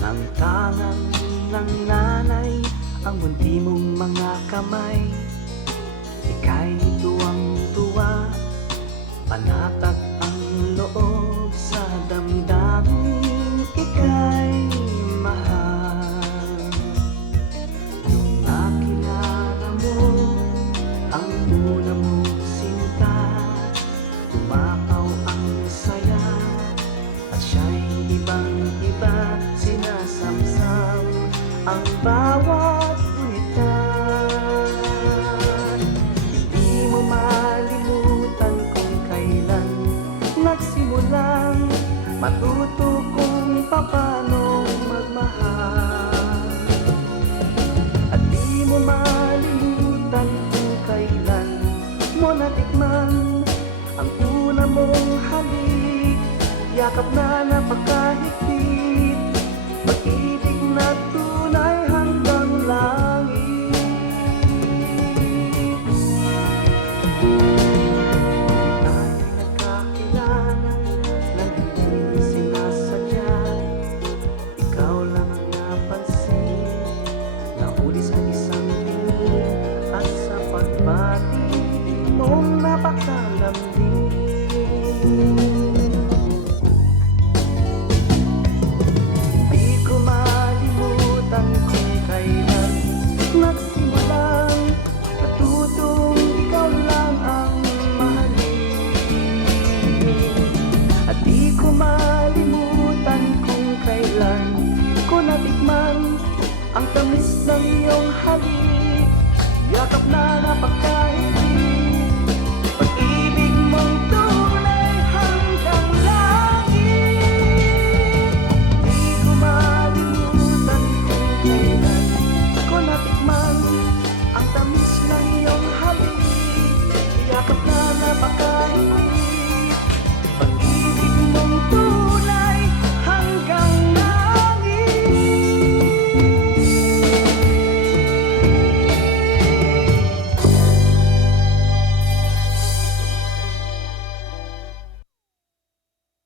Nang tangan ng nanay ang bunti mong mga kamay, ika'y tuwang-tuwa, panatag ang loob sa damdamin, ika'y mahal. Nung nakilala mo ang una mong sinta, tumakaw ang saya at siya'y ibang-iba, sinasamsam ang bawat gunita. Hindi mo malimutan kung kailan nagsimulang matuto kung paano magmahal. At di mo malimutan kung kailan mo natikman ang una mong halik, yakap na napakahigpit, pag-ibig na tunay hanggang langit. Tayo nagkakilala nang hindi sinasadya, ikaw lang ang napansin, nahuli sa isang tingin at sa pagbati mong napakalambing. Nagsimulang natutong ikaw lang ang mahalin, at di ko malimutan kung kailan ko natikman ang tamis ng iyong halik, yakap na napakahigpit.